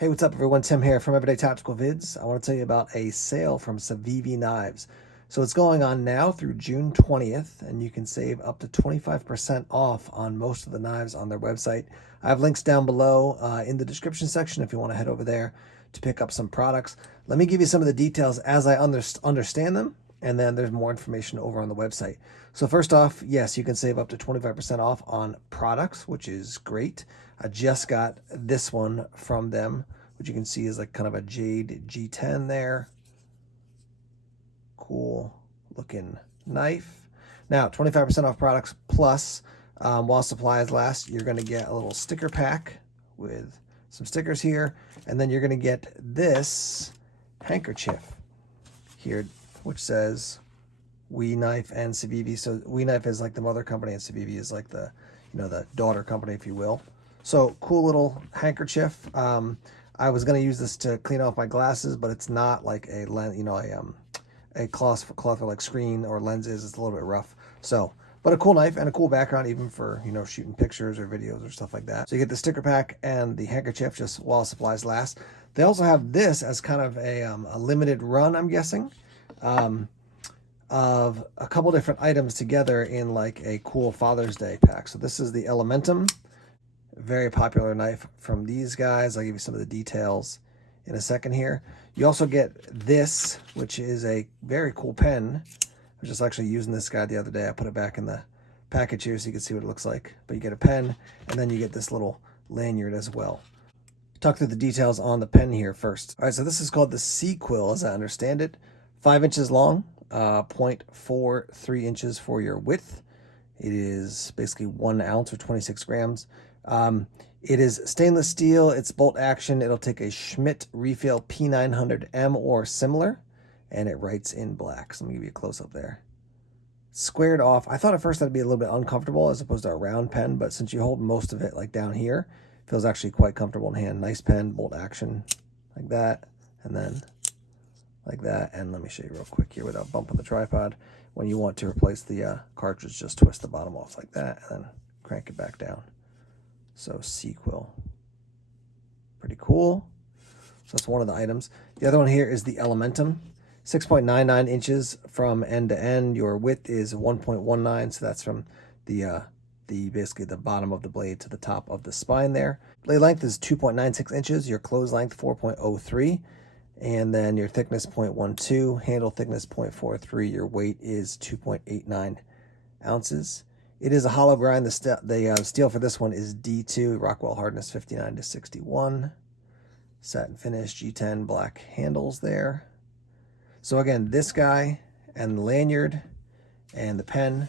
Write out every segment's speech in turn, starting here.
Hey, what's up everyone? Tim here from Everyday Tactical Vids. I want to tell you about a sale from Civivi Knives. So it's going on now through June 20th, and you can save up to 25% off on most of the knives on their website. I have links down below in the description section if you want to head over there to pick up some products. Let me give you some of the details as I understand them, and then there's more information over on the website. So first off, yes, you can save up to 25% off on products, which is great. I just got this one from them, which you can see is like kind of a jade G10 there. Cool looking knife. Now, 25% off products plus while supplies last, you're going to get a little sticker pack with some stickers here, and then you're going to get this handkerchief here, which says We Knife and Civivi. So We Knife is like the mother company, and Civivi is like the, the daughter company, if you will. So cool little handkerchief. I was going to use this to clean off my glasses, but it's not like a cloth for like screen or lenses. It's a little bit rough. So, but a cool knife and a cool background, even for, shooting pictures or videos or stuff like that. So you get the sticker pack and the handkerchief just while supplies last. They also have this as kind of a limited run, I'm guessing, of a couple different items together in like a cool Father's Day pack. So this is the Elementum. Very popular knife from these guys. I'll give you some of the details in a second here. You also get this, which is a very cool pen. I was just actually using this guy the other day. I put it back in the package here so you can see what it looks like. But you get a pen, and then you get this little lanyard as well. Talk through the details on the pen here first. All right, so this is called the C-Quill, as I understand it. 5 inches long, 0.43 inches for your width. It is basically 1 ounce or 26 grams. It is stainless steel. It's bolt action. It'll take a Schmidt refill P900M or similar, and it writes in black. So let me give you a close up there. Squared off. I thought at first that'd be a little bit uncomfortable as opposed to a round pen, but since you hold most of it like down here, it feels actually quite comfortable in hand. Nice pen, bolt action like that, and then like that. And let me show you real quick here without bumping the tripod. When you want to replace the cartridge, just twist the bottom off like that and then crank it back down. So C-Quill, pretty cool. So that's one of the items. The other one here is the Elementum, 6.99 inches from end to end. Your width is 1.19, so that's from the basically the bottom of the blade to the top of the spine there. Blade length is 2.96 inches. Your close length 4.03, and then your thickness 0.12. Handle thickness 0.43. Your weight is 2.89 ounces. It is a hollow grind. The steel for this one is D2, Rockwell hardness 59 to 61. Satin finish, G10 black handles there. So again, this guy and the lanyard and the pen.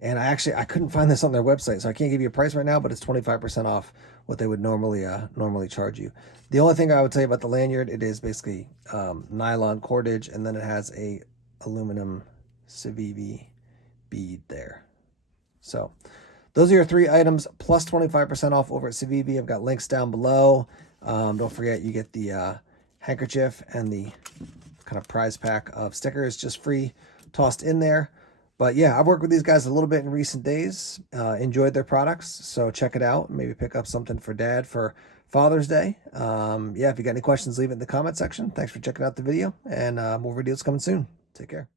And I couldn't find this on their website, so I can't give you a price right now, but it's 25% off what they would normally charge you. The only thing I would tell you about the lanyard, it is basically nylon cordage, and then it has a aluminum Civivi bead there. So those are your 3 items plus 25% off over at Civivi. I've got links down below. Don't forget you get the handkerchief and the kind of prize pack of stickers just free tossed in there. But yeah, I've worked with these guys a little bit in recent days. Enjoyed their products, so check it out. Maybe pick up something for Dad for Father's Day. Yeah, if you got any questions, leave it in the comment section. Thanks for checking out the video, and more videos coming soon. Take care.